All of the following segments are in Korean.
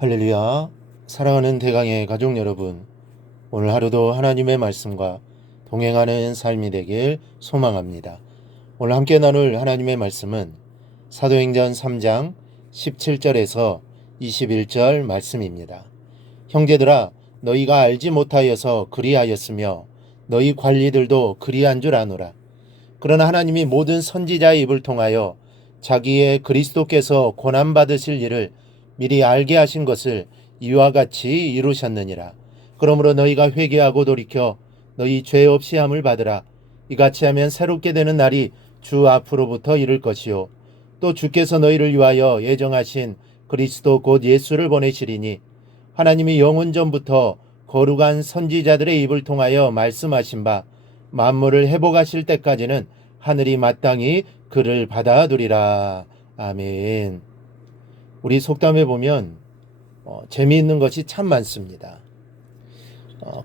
할렐루야. 사랑하는 대강의 가족 여러분, 오늘 하루도 하나님의 말씀과 동행하는 삶이 되길 소망합니다. 오늘 함께 나눌 하나님의 말씀은 사도행전 3장 17절에서 21절 말씀입니다. 형제들아, 너희가 알지 못하여서 그리하였으며 너희 관리들도 그리한 줄 아노라. 그러나 하나님이 모든 선지자의 입을 통하여 자기의 그리스도께서 고난받으실 일을 미리 알게 하신 것을 이와 같이 이루셨느니라. 그러므로 너희가 회개하고 돌이켜 너희 죄 없이 함을 받으라. 이같이 하면 새롭게 되는 날이 주 앞으로부터 이를 것이요 또 주께서 너희를 위하여 예정하신 그리스도 곧 예수를 보내시리니 하나님이 영원 전부터 거룩한 선지자들의 입을 통하여 말씀하신 바 만물을 회복하실 때까지는 하늘이 마땅히 그를 받아두리라. 아멘. 우리 속담에 보면 재미있는 것이 참 많습니다.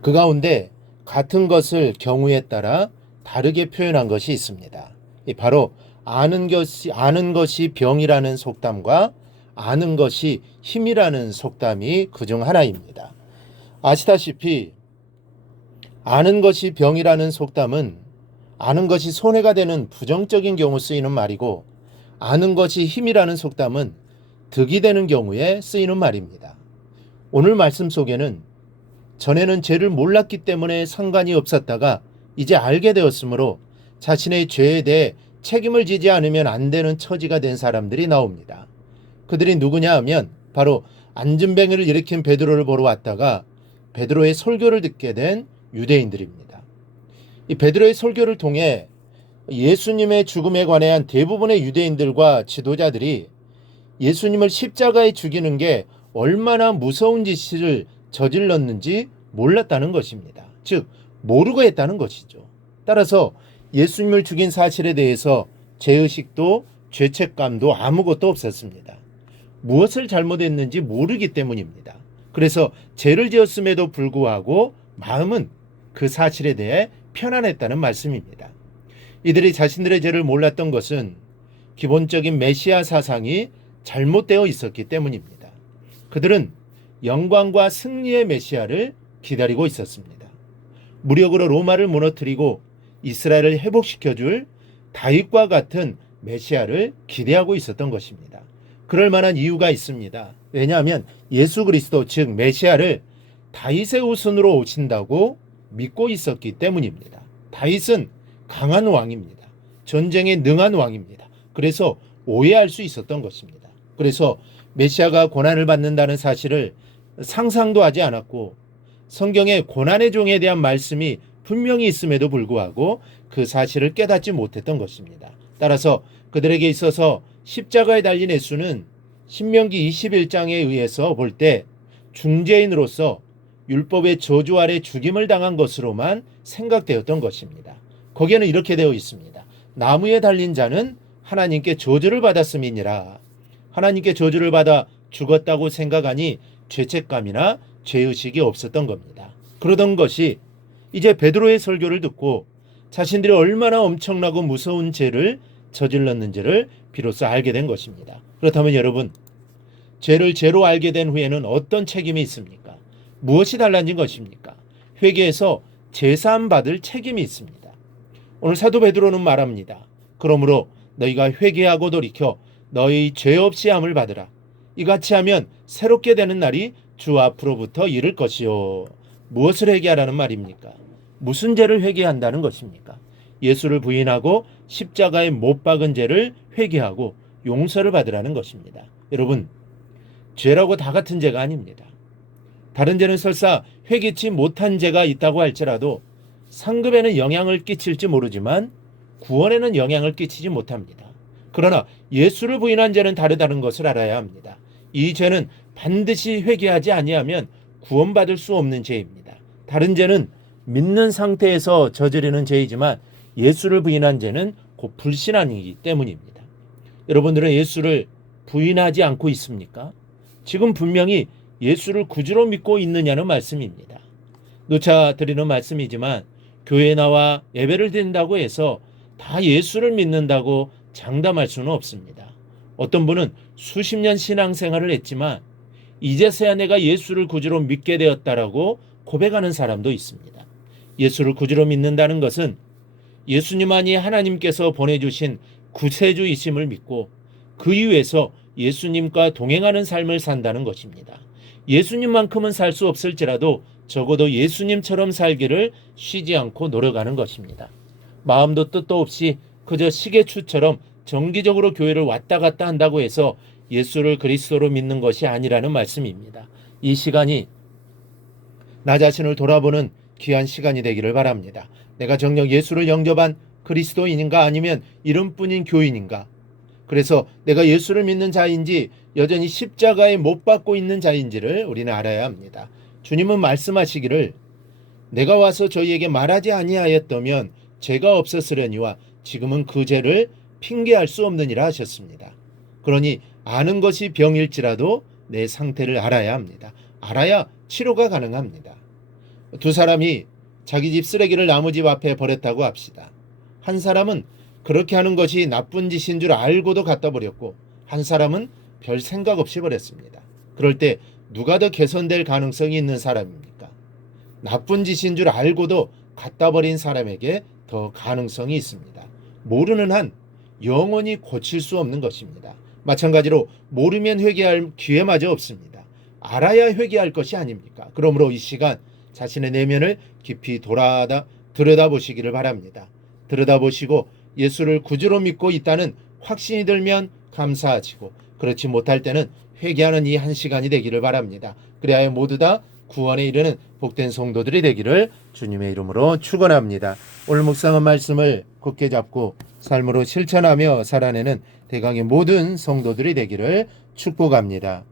그 가운데 같은 것을 경우에 따라 다르게 표현한 것이 있습니다. 바로 아는 것이 병이라는 속담과 아는 것이 힘이라는 속담이 그중 하나입니다. 아시다시피 아는 것이 병이라는 속담은 아는 것이 손해가 되는 부정적인 경우 쓰이는 말이고, 아는 것이 힘이라는 속담은 득이 되는 경우에 쓰이는 말입니다. 오늘 말씀 속에는 전에는 죄를 몰랐기 때문에 상관이 없었다가 이제 알게 되었으므로 자신의 죄에 대해 책임을 지지 않으면 안 되는 처지가 된 사람들이 나옵니다. 그들이 누구냐 하면 바로 안진뱅이를 일으킨 베드로를 보러 왔다가 베드로의 설교를 듣게 된 유대인들입니다. 이 베드로의 설교를 통해 예수님의 죽음에 관한 대부분의 유대인들과 지도자들이 예수님을 십자가에 죽이는 게 얼마나 무서운 짓을 저질렀는지 몰랐다는 것입니다. 즉, 모르고 했다는 것이죠. 따라서 예수님을 죽인 사실에 대해서 죄의식도 죄책감도 아무것도 없었습니다. 무엇을 잘못했는지 모르기 때문입니다. 그래서 죄를 지었음에도 불구하고 마음은 그 사실에 대해 편안했다는 말씀입니다. 이들이 자신들의 죄를 몰랐던 것은 기본적인 메시아 사상이 잘못되어 있었기 때문입니다. 그들은 영광과 승리의 메시아를 기다리고 있었습니다. 무력으로 로마를 무너뜨리고 이스라엘을 회복시켜줄 다윗과 같은 메시아를 기대하고 있었던 것입니다. 그럴 만한 이유가 있습니다. 왜냐하면 예수 그리스도 즉 메시아를 다윗의 후손으로 오신다고 믿고 있었기 때문입니다. 다윗은 강한 왕입니다. 전쟁에 능한 왕입니다. 그래서 오해할 수 있었던 것입니다. 그래서 메시아가 고난을 받는다는 사실을 상상도 하지 않았고, 성경에 고난의 종에 대한 말씀이 분명히 있음에도 불구하고 그 사실을 깨닫지 못했던 것입니다. 따라서 그들에게 있어서 십자가에 달린 예수는 신명기 21장에 의해서 볼 때 중죄인으로서 율법의 저주 아래 죽임을 당한 것으로만 생각되었던 것입니다. 거기에는 이렇게 되어 있습니다. 나무에 달린 자는 하나님께 저주를 받았음이니라. 하나님께 저주를 받아 죽었다고 생각하니 죄책감이나 죄의식이 없었던 겁니다. 그러던 것이 이제 베드로의 설교를 듣고 자신들이 얼마나 엄청나고 무서운 죄를 저질렀는지를 비로소 알게 된 것입니다. 그렇다면 여러분, 죄를 죄로 알게 된 후에는 어떤 책임이 있습니까? 무엇이 달라진 것입니까? 회개해서 제사함 받을 책임이 있습니다. 오늘 사도 베드로는 말합니다. 그러므로 너희가 회개하고 돌이켜 너희 죄 없이 함을 받으라. 이같이 하면 새롭게 되는 날이 주 앞으로부터 이를 것이요. 무엇을 회개하라는 말입니까? 무슨 죄를 회개한다는 것입니까? 예수를 부인하고 십자가에 못 박은 죄를 회개하고 용서를 받으라는 것입니다. 여러분, 죄라고 다 같은 죄가 아닙니다. 다른 죄는 설사 회개치 못한 죄가 있다고 할지라도 상급에는 영향을 끼칠지 모르지만 구원에는 영향을 끼치지 못합니다. 그러나 예수를 부인한 죄는 다르다는 것을 알아야 합니다. 이 죄는 반드시 회개하지 아니하면 구원받을 수 없는 죄입니다. 다른 죄는 믿는 상태에서 저지르는 죄이지만 예수를 부인한 죄는 곧 불신앙이기 때문입니다. 여러분들은 예수를 부인하지 않고 있습니까? 지금 분명히 예수를 구주로 믿고 있느냐는 말씀입니다. 누차 드리는 말씀이지만 교회에 나와 예배를 드린다고 해서 다 예수를 믿는다고 장담할 수는 없습니다. 어떤 분은 수십 년 신앙생활을 했지만 이제서야 내가 예수를 구주로 믿게 되었다라고 고백하는 사람도 있습니다. 예수를 구주로 믿는다는 것은 예수님만이 하나님께서 보내주신 구세주이심을 믿고 그 이유에서 예수님과 동행하는 삶을 산다는 것입니다. 예수님만큼은 살 수 없을지라도 적어도 예수님처럼 살기를 쉬지 않고 노력하는 것입니다. 마음도 뜻도 없이 그저 시계추처럼 정기적으로 교회를 왔다 갔다 한다고 해서 예수를 그리스도로 믿는 것이 아니라는 말씀입니다. 이 시간이 나 자신을 돌아보는 귀한 시간이 되기를 바랍니다. 내가 정녕 예수를 영접한 그리스도인인가 아니면 이름뿐인 교인인가? 그래서 내가 예수를 믿는 자인지 여전히 십자가에 못 박고 있는 자인지를 우리는 알아야 합니다. 주님은 말씀하시기를 내가 와서 저희에게 말하지 아니하였다면 죄가 없었으려니와 지금은 그 죄를 핑계할 수 없느니라 하셨습니다. 그러니 아는 것이 병일지라도 내 상태를 알아야 합니다. 알아야 치료가 가능합니다. 두 사람이 자기 집 쓰레기를 나무 집 앞에 버렸다고 합시다. 한 사람은 그렇게 하는 것이 나쁜 짓인 줄 알고도 갖다 버렸고 한 사람은 별 생각 없이 버렸습니다. 그럴 때 누가 더 개선될 가능성이 있는 사람입니까? 나쁜 짓인 줄 알고도 갖다 버린 사람에게 더 가능성이 있습니다. 모르는 한 영원히 고칠 수 없는 것입니다. 마찬가지로 모르면 회개할 기회마저 없습니다. 알아야 회개할 것이 아닙니까? 그러므로 이 시간 자신의 내면을 깊이 들여다보시기를 바랍니다. 들여다보시고 예수를 구주로 믿고 있다는 확신이 들면 감사하시고 그렇지 못할 때는 회개하는 이 한 시간이 되기를 바랍니다. 그래야 모두 다 구원에 이르는 복된 성도들이 되기를 주님의 이름으로 축원합니다. 오늘 묵상한 말씀을 굳게 잡고 삶으로 실천하며 살아내는 대강의 모든 성도들이 되기를 축복합니다.